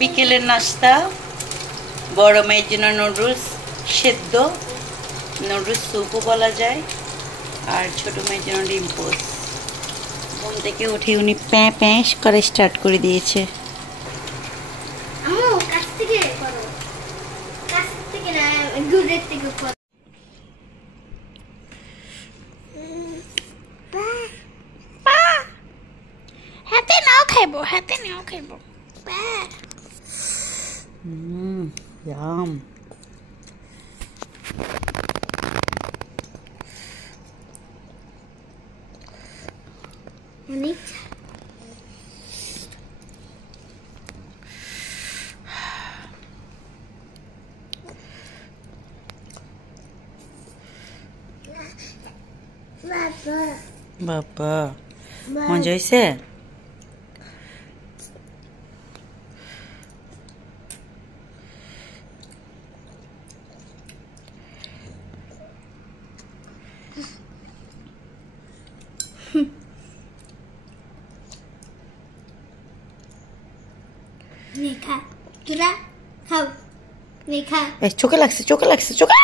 বিকেলের নাস্তা। বড় মেয়ের জন্য নুডলস সেদ্ধ, নুডলস স্যুপও বলা যায়, আর ছোট মেয়ের জন্য ডিম পোস্ট। ঘুম থেকে উঠে উনি প্যাঁ প্যাঁ করে স্টার্ট করে দিয়েছে। হাতে নাও খাইব, হাতে নাও খাইব। Yum. বাবা মজা হয়েছে? Nika, Tura, how? Nika. চোখে লাগছে, চোখে লাগছে, চোখে।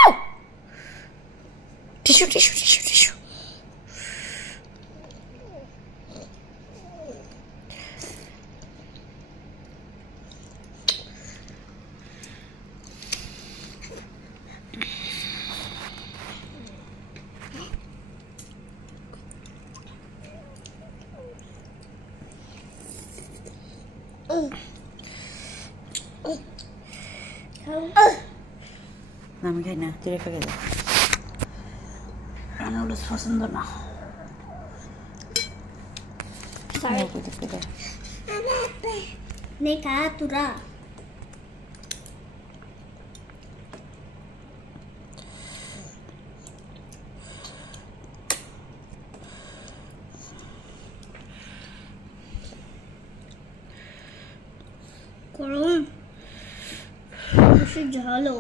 Tissue tissue tissue tissue. আমি খাই না, তুই রেখে গেলে নুডলস পছন্দ না। Nika, Tura. Koron. This is jalo.